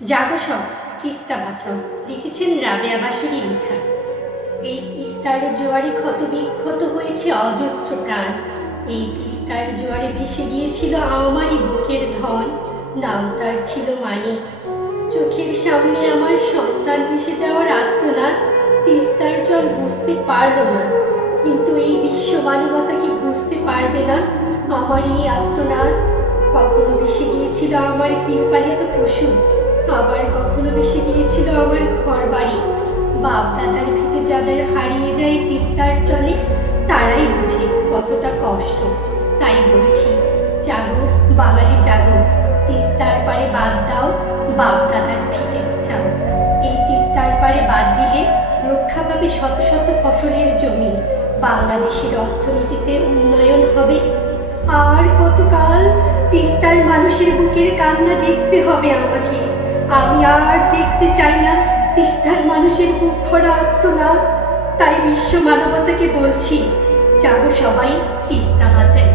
জাগো সব, তিস্তা বাঁচাও। লিখেছেন রাবেয়া বাসুরি লেখা। এই তিস্তার জোয়ারে ক্ষত বিক্ষত হয়েছে অজস্র প্রাণ। এই তিস্তার জোয়ারে ভেসে গিয়েছিল আমারই বুকের ধন, নাম তার ছিল মানিক। চোখের সামনে আমার সন্তান ভেসে যাওয়ার আর্তনাদ তিস্তার জল বুঝতে পারল না, কিন্তু এই বিশ্ব মানবতা কি বুঝতে পারবে না আমার এই আর্তনাদ? কখনো ভেসে গিয়েছিল আমার গৃহপালিত পশু, আবার কখনো ভেসে গিয়েছিল আমার ঘর বাড়ি। বাপ দাদার ভিটে যাদের হারিয়ে যায় তিস্তার জলে, তারাই বুঝে কতটা কষ্ট। তাই বলছি, জাগো বাঙালি জাগো, তিস্তার পারে বাদ দাও, বাপ দাদার ভিটে বাঁচাও। এই তিস্তার পারে বাদ দিলে রক্ষা পাবে শত শত ফসলের জমি, বাংলাদেশের অর্থনীতিতে উন্নয়ন হবে। আর কতকাল তিস্তার মানুষের বুকের কান্না দেখতে হবে আমাকে? আমি আর দেখতে চাই না তিস্তার মানুষের বুক ভরা আর্তনাদ। তাই বিশ্ব মানবতাকে বলছি, জাগো সবাই, তিস্তা বাঁচাই।